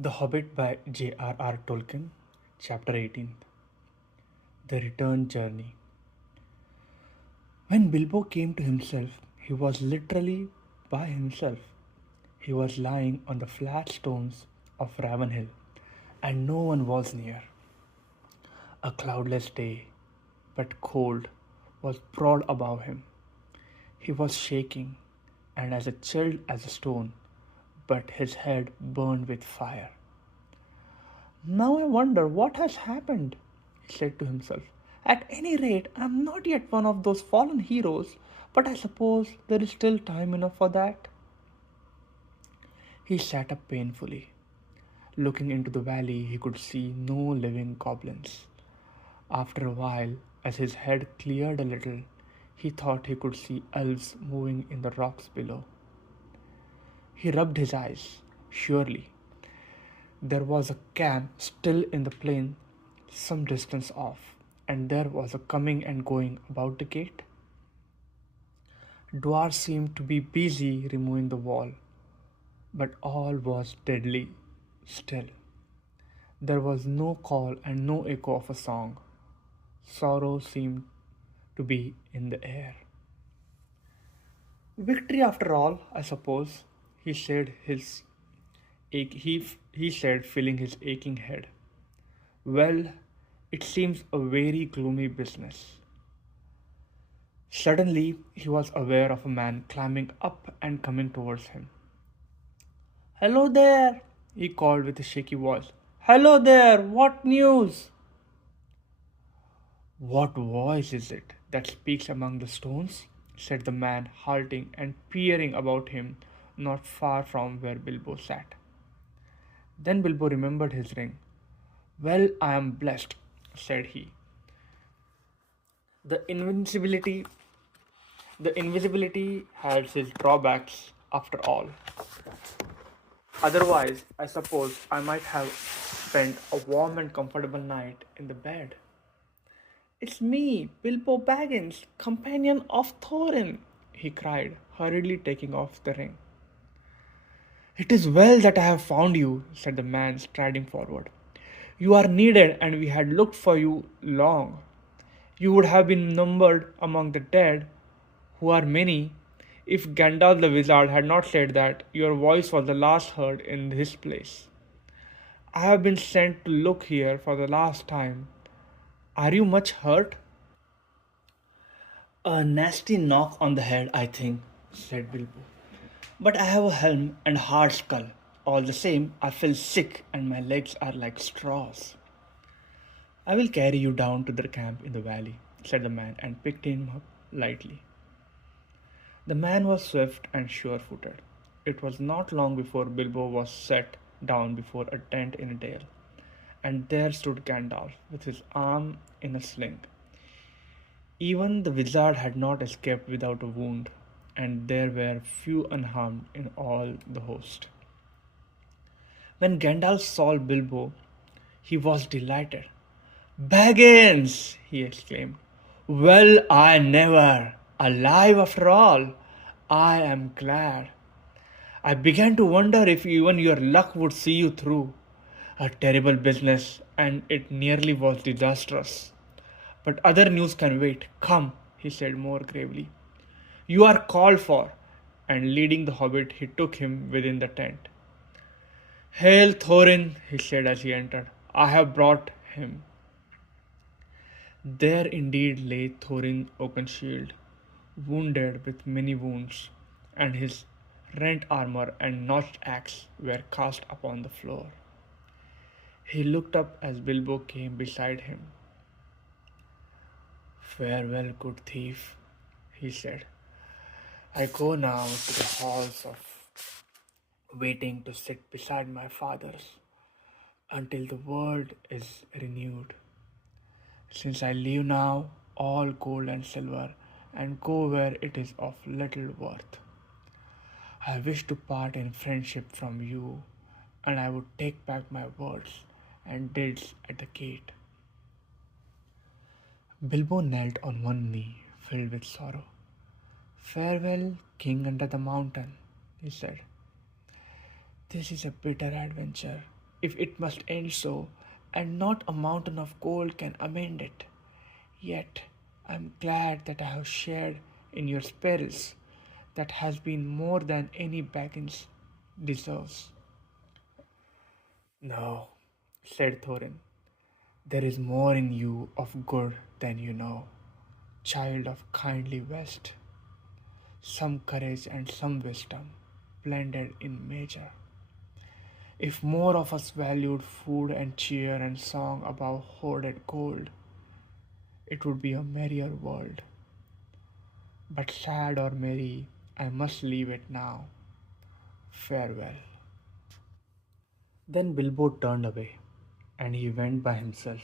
The Hobbit by J.R.R. Tolkien, Chapter 18. The Return Journey. When Bilbo came to himself, he was literally by himself. He was lying on the flat stones of Ravenhill, and no one was near. A cloudless day, but cold, was broad above him. He was shaking and as chilled as a stone, but his head burned with fire. Now I wonder what has happened, he said to himself. At any rate, I am not yet one of those fallen heroes, but I suppose there is still time enough for that. He sat up painfully. Looking into the valley, he could see no living goblins. After a while, as his head cleared a little, he thought he could see elves moving in the rocks below. He rubbed his eyes. Surely, there was a camp still in the plain some distance off, and there was a coming and going about the gate. Dwarfs seemed to be busy removing the wall, but all was deadly still. There was no call and no echo of a song. Sorrow seemed to be in the air. Victory after all, I suppose, he said, he said, feeling his aching head. Well, it seems a very gloomy business. Suddenly, he was aware of a man climbing up and coming towards him. Hello there, he called with a shaky voice. Hello there, what news? What voice is it that speaks among the stones? Said the man, halting and peering about him, not far from where Bilbo sat. Then Bilbo remembered his ring. Well, I am blessed, said he. The invincibility the invisibility has its drawbacks after all. Otherwise, I suppose I might have spent a warm and comfortable night in the bed. It's me, Bilbo Baggins, companion of Thorin, he cried, hurriedly taking off the ring. It is well that I have found you, said the man, striding forward. You are needed, and we had looked for you long. You would have been numbered among the dead, who are many, if Gandalf the wizard had not said that your voice was the last heard in this place. I have been sent to look here for the last time. Are you much hurt? A nasty knock on the head, I think, said Bilbo. But I have a helm and hard skull. All the same, I feel sick and my legs are like straws. I will carry you down to the camp in the valley, said the man, and picked him up lightly. The man was swift and sure-footed. It was not long before Bilbo was set down before a tent in a dale, and there stood Gandalf with his arm in a sling. Even the wizard had not escaped without a wound, and there were few unharmed in all the host. When Gandalf saw Bilbo, he was delighted. Baggins! He exclaimed. Well, I never! Alive after all! I am glad. I began to wonder if even your luck would see you through. A terrible business, and it nearly was disastrous. But other news can wait. Come, he said more gravely. You are called for, and leading the hobbit, he took him within the tent. Hail Thorin, he said as he entered. I have brought him. There indeed lay Thorin Oakenshield, wounded with many wounds, and his rent armor and notched axe were cast upon the floor. He looked up as Bilbo came beside him. Farewell, good thief, he said. I go now to the halls of waiting to sit beside my fathers until the world is renewed. Since I leave now all gold and silver and go where it is of little worth. I wish to part in friendship from you, and I would take back my words and deeds at the gate. Bilbo knelt on one knee, filled with sorrow. Farewell, King under the mountain, he said. This is a bitter adventure, if it must end so, and not a mountain of gold can amend it. Yet I am glad that I have shared in your perils. That has been more than any Baggins deserves. No, said Thorin, there is more in you of good than you know, child of kindly West. Some courage and some wisdom blended in measure. If more of us valued food and cheer and song above hoarded gold, it would be a merrier world. But sad or merry, I must leave it now. Farewell. Then Bilbo turned away, and he went by himself,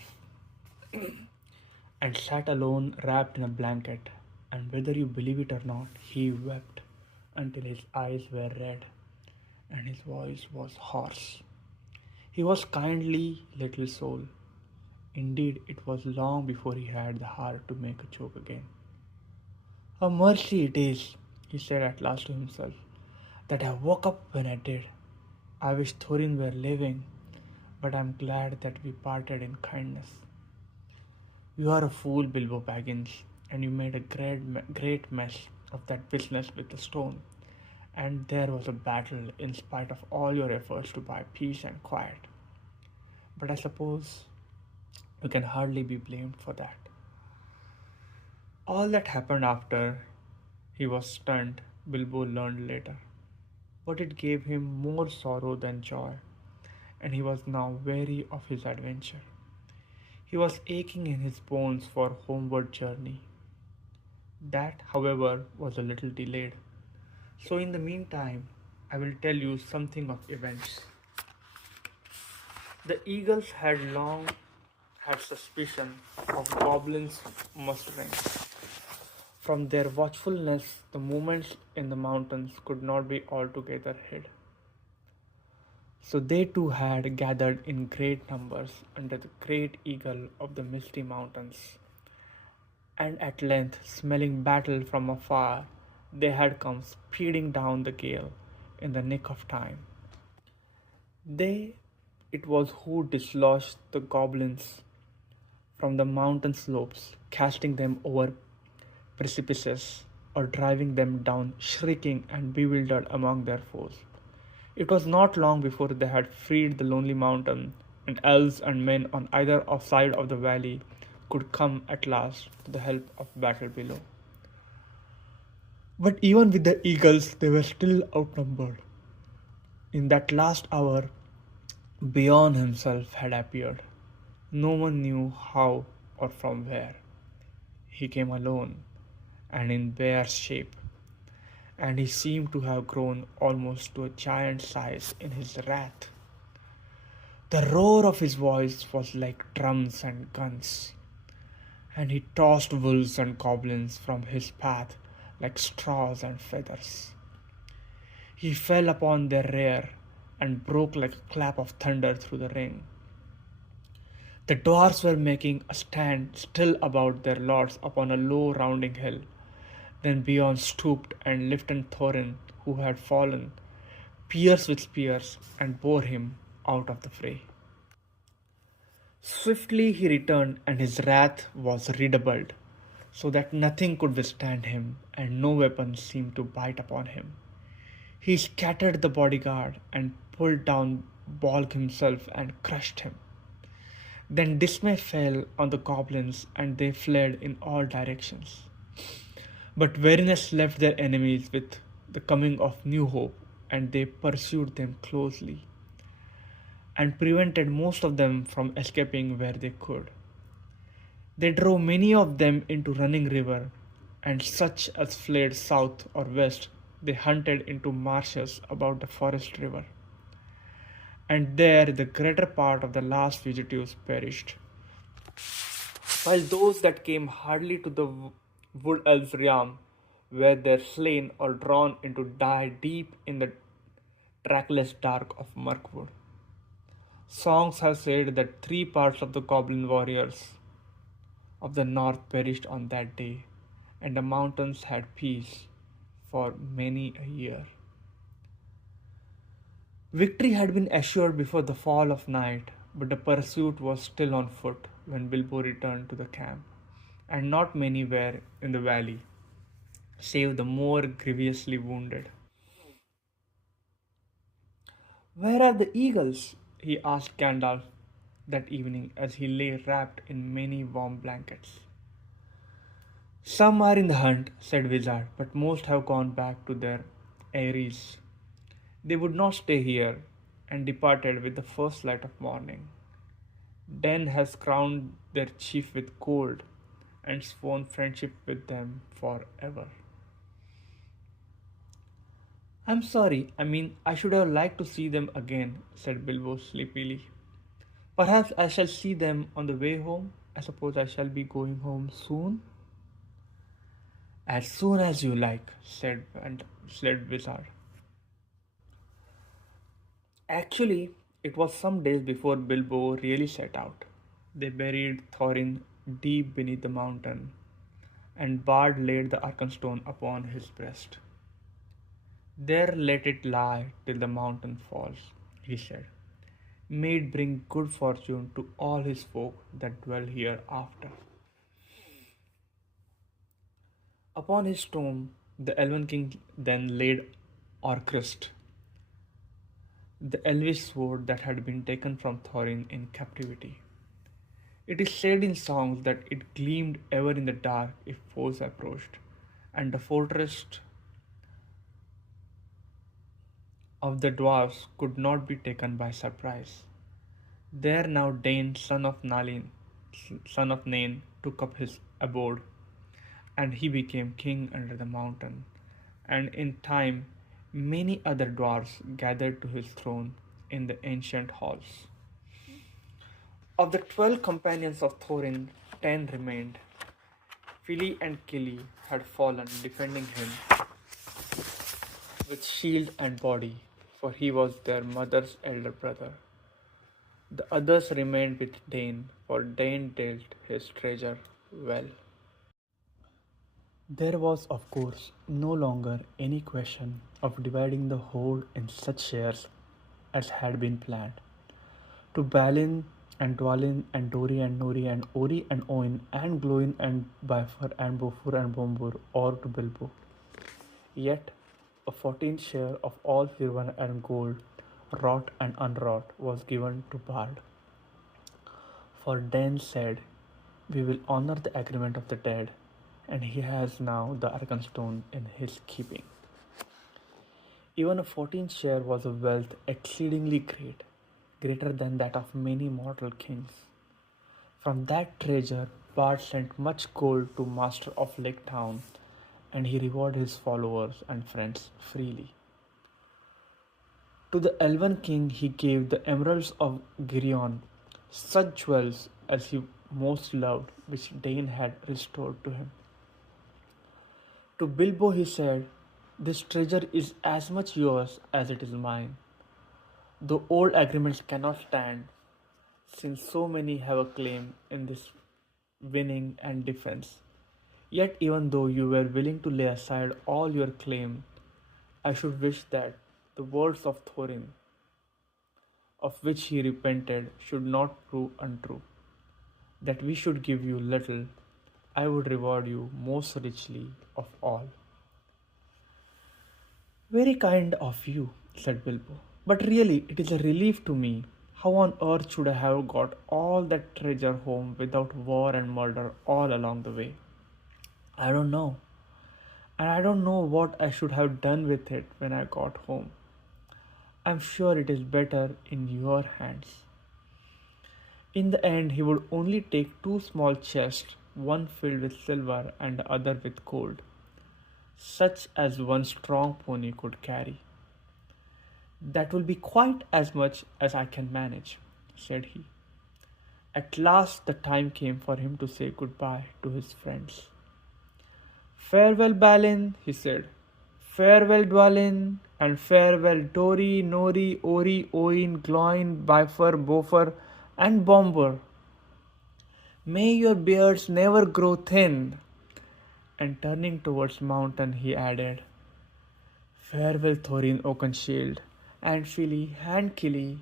and sat alone wrapped in a blanket, and whether you believe it or not, he wept until his eyes were red and his voice was hoarse. He was kindly little soul. Indeed, it was long before he had the heart to make a joke again. A mercy it is, he said at last to himself, that I woke up when I did. I wish Thorin were living, but I'm glad that we parted in kindness. You are a fool, Bilbo Baggins, and you made a great mess of that business with the stone. And there was a battle in spite of all your efforts to buy peace and quiet. But I suppose you can hardly be blamed for that. All that happened after he was stunned, Bilbo learned later. But it gave him more sorrow than joy, and he was now weary of his adventure. He was aching in his bones for homeward journey. That, however, was a little delayed. So in the meantime, I will tell you something of events. The eagles had long had suspicion of goblins mustering. From their watchfulness, the movements in the mountains could not be altogether hid. So they too had gathered in great numbers under the great eagle of the misty mountains, and at length, smelling battle from afar, they had come speeding down the gale in the nick of time. They it was who dislodged the goblins from the mountain slopes, casting them over precipices or driving them down shrieking and bewildered among their foes. It was not long before they had freed the lonely mountain, and elves and men on either side of the valley could come at last to the help of battle below. But even with the eagles, they were still outnumbered. In that last hour, Beorn himself had appeared. No one knew how or from where. He came alone and in bear shape, and he seemed to have grown almost to a giant size in his wrath. The roar of his voice was like drums and guns, and he tossed wolves and goblins from his path like straws and feathers. He fell upon their rear and broke like a clap of thunder through the ring. The dwarfs were making a stand still about their lords upon a low rounding hill. Then Beorn stooped and lifted Thorin, who had fallen, pierced with spears, and bore him out of the fray. Swiftly he returned, and his wrath was redoubled, so that nothing could withstand him, and no weapon seemed to bite upon him. He scattered the bodyguard and pulled down Bolg himself and crushed him. Then dismay fell on the goblins, and they fled in all directions. But weariness left their enemies with the coming of new hope, and they pursued them closely, and prevented most of them from escaping where they could. They drove many of them into running river, and such as fled south or west they hunted into marshes about the forest river. And there the greater part of the last fugitives perished, while those that came hardly to the wood elves' realm were there slain or drawn into die deep in the trackless dark of Mirkwood. Songs have said that 3 parts of the goblin warriors of the north perished on that day, and the mountains had peace for many a year. Victory had been assured before the fall of night, but the pursuit was still on foot when Bilbo returned to the camp, and not many were in the valley, save the more grievously wounded. "Where are the eagles?" he asked Gandalf that evening as he lay wrapped in many warm blankets. "Some are in the hunt," said Wizard, "but most have gone back to their eyries. They would not stay here, and departed with the first light of morning. Den has crowned their chief with gold, and sworn friendship with them forever." "I'm sorry, I should have liked to see them again," said Bilbo sleepily. "Perhaps I shall see them on the way home. I suppose I shall be going home soon." "As soon as you like," said Wizard. Actually, it was some days before Bilbo really set out. They buried Thorin deep beneath the mountain, and Bard laid the Arkenstone upon his breast. "There let it lie till the mountain falls," he said. "May it bring good fortune to all his folk that dwell hereafter." Upon his tomb, the Elven King then laid Orcrist, the elvish sword that had been taken from Thorin in captivity. It is said in songs that it gleamed ever in the dark if foes approached, and the fortress of the dwarfs could not be taken by surprise. There now Dain, son of Nain, took up his abode, and he became king under the mountain. And in time, many other dwarfs gathered to his throne in the ancient halls. Of the 12 companions of Thorin, 10 remained. Fili and Kili had fallen defending him with shield and body, for he was their mother's elder brother. The others remained with Dain, for Dain dealt his treasure well. There was, of course, no longer any question of dividing the hoard in such shares as had been planned. To Balin and Dwalin and Dori and Nori and Ori and Oin and Gloin and Bifur and Bofur and Bombur, or to Bilbo. Yet a 14th share of all silver and gold, wrought and unwrought, was given to Bard. For Dan said, "We will honor the agreement of the dead," and he has now the Arkenstone in his keeping. Even a 14th share was a wealth exceedingly great, greater than that of many mortal kings. From that treasure, Bard sent much gold to Master of Lake Town, and he rewarded his followers and friends freely. To the Elven King he gave the emeralds of Girion, such jewels as he most loved, which Dain had restored to him. To Bilbo he said, "This treasure is as much yours as it is mine. Though old agreements cannot stand, since so many have a claim in this winning and defense. Yet even though you were willing to lay aside all your claim, I should wish that the words of Thorin, of which he repented, should not prove untrue. That we should give you little, I would reward you most richly of all." "Very kind of you," said Bilbo. "But really, it is a relief to me. How on earth should I have got all that treasure home without war and murder all along the way? I don't know. And I don't know what I should have done with it when I got home. I'm sure it is better in your hands." In the end, he would only take 2 small chests, one filled with silver and the other with gold, such as one strong pony could carry. "That will be quite as much as I can manage," said he. At last the time came for him to say goodbye to his friends. "Farewell, Balin," he said. "Farewell, Dwalin, and farewell, Dori, Nori, Ori, Oin, Gloin, Bifur, Bofur, and Bombur. May your beards never grow thin." And turning towards mountain, he added, "Farewell, Thorin Oakenshield, and Philly and Killy,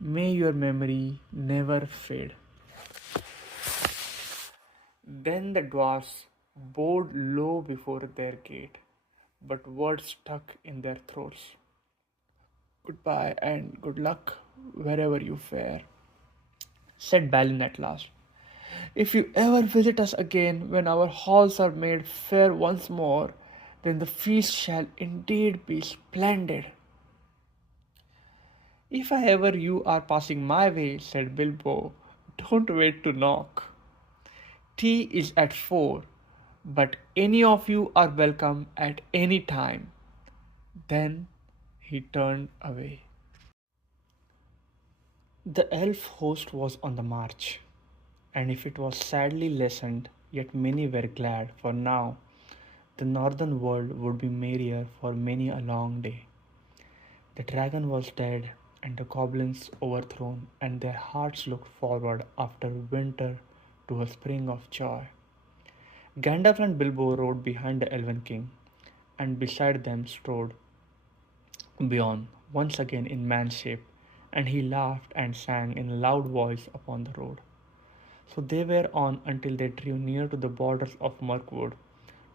may your memory never fade. Then the dwarfs bowed low before their gate, but words stuck in their throats. Goodbye and good luck wherever you fare, said Balin at last. If you ever visit us again when our halls are made fair once more, then the feast shall indeed be splendid. If I ever you are passing my way, said Bilbo, don't wait to knock. Tea is at 4, but any of you are welcome at any time. Then he turned away. The elf host was on the march, and if it was sadly lessened, yet many were glad, for now the northern world would be merrier for many a long day. The dragon was dead, and the goblins overthrown, and their hearts looked forward after winter to a spring of joy. Gandalf and Bilbo rode behind the Elven King, and beside them strode Beorn, once again in man's shape, and he laughed and sang in a loud voice upon the road. So they were on until they drew near to the borders of Mirkwood,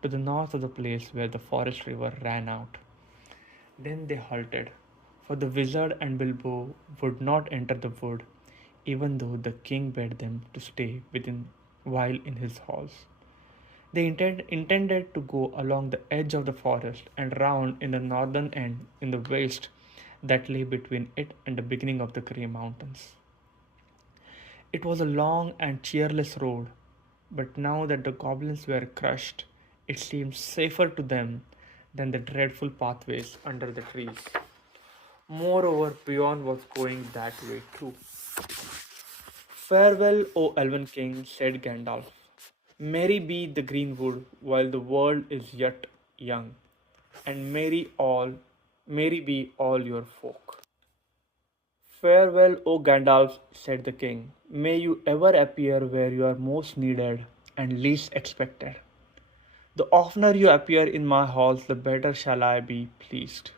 to the north of the place where the forest river ran out. Then they halted, for the wizard and Bilbo would not enter the wood, even though the king bade them to stay within while in his halls. They intended to go along the edge of the forest and round in the northern end in the waste that lay between it and the beginning of the Grey Mountains. It was a long and cheerless road, but now that the goblins were crushed, it seemed safer to them than the dreadful pathways under the trees. Moreover, Beorn was going that way too. Farewell, O Elven King, said Gandalf. Merry be the greenwood while the world is yet young, and merry be all your folk. Farewell, O Gandalf, said the king. May you ever appear where you are most needed and least expected. The oftener you appear in my halls, the better shall I be pleased.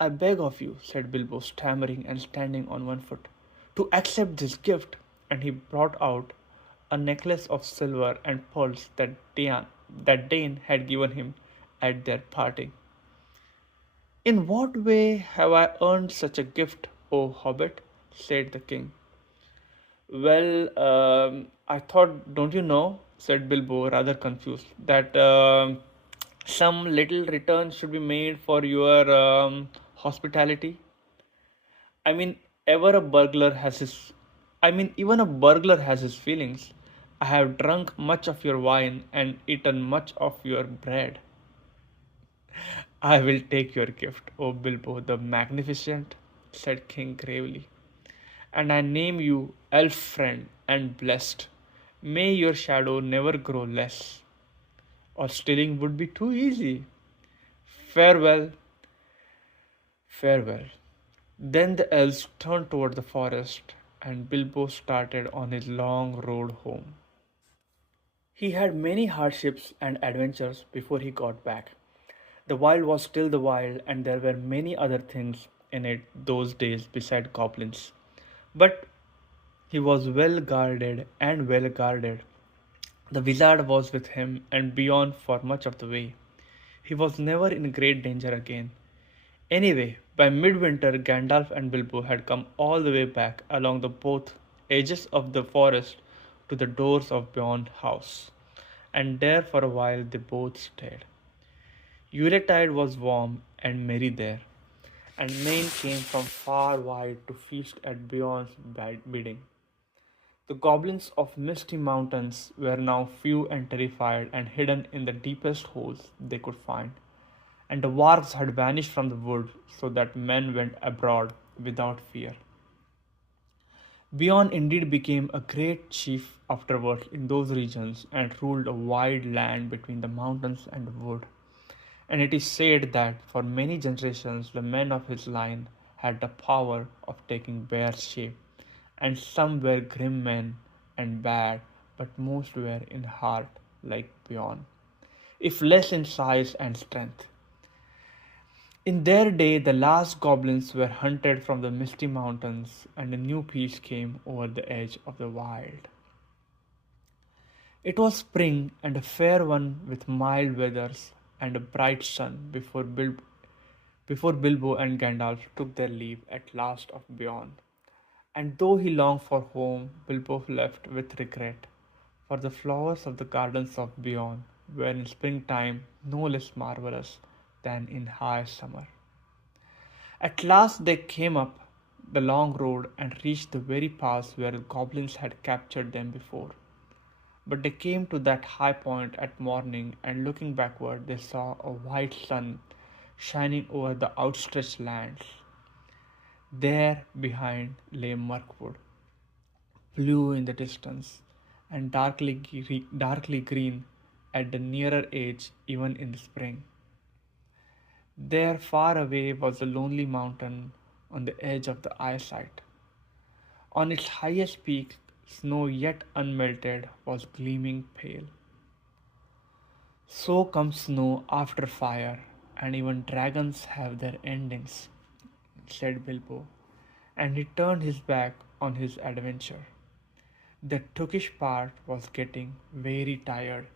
I beg of you, said Bilbo, stammering and standing on one foot, to accept this gift. And he brought out a necklace of silver and pearls that Dane had given him at their parting. In what way have I earned such a gift, O Hobbit? Said the king. Well, I thought, don't you know, said Bilbo, rather confused, that some little return should be made for your hospitality. I mean, ever a burglar has his. I mean, even a burglar has his feelings. I have drunk much of your wine and eaten much of your bread. I will take your gift, O Bilbo the Magnificent, said King gravely, and I name you elf friend and blessed. May your shadow never grow less, or stealing would be too easy. Farewell, farewell. Then the elves turned toward the forest, and Bilbo started on his long road home. He had many hardships and adventures before he got back. The wild was still the wild, and there were many other things in it those days beside goblins. But he was well guarded and well guarded. The wizard was with him and beyond for much of the way. He was never in great danger again. Anyway, by midwinter, Gandalf and Bilbo had come all the way back along the both edges of the forest to the doors of Beorn's house, and there for a while they both stayed. Yuletide was warm and merry there, and men came from far wide to feast at Beorn's bidding. The goblins of Misty Mountains were now few and terrified and hidden in the deepest holes they could find, and the wargs had vanished from the wood so that men went abroad without fear. Beorn indeed became a great chief afterwards in those regions and ruled a wide land between the mountains and the wood. And it is said that for many generations the men of his line had the power of taking bear shape, and some were grim men and bad, but most were in heart like Beorn, if less in size and strength. In their day, the last goblins were hunted from the misty mountains, and a new peace came over the edge of the wild. It was spring, and a fair one with mild weathers and a bright sun before Bilbo and Gandalf took their leave at last of Beyond. And though he longed for home, Bilbo left with regret, for the flowers of the gardens of Beyond were in springtime no less marvelous than in high summer. At last they came up the long road and reached the very pass where the goblins had captured them before. But they came to that high point at morning, and looking backward, they saw a white sun shining over the outstretched lands. There behind lay Mirkwood, blue in the distance, and darkly green at the nearer edge, even in the spring. There, far away, was a lonely mountain on the edge of the eyesight. On its highest peak, snow yet unmelted was gleaming pale. So comes snow after fire, and even dragons have their endings, said Bilbo, and he turned his back on his adventure. The Turkish part was getting very tired,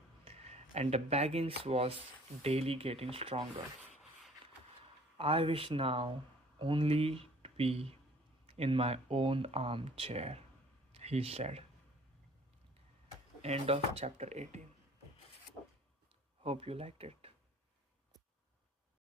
and the baggins was daily getting stronger. I wish now only to be in my own armchair, he said. End of chapter 18. Hope you liked it.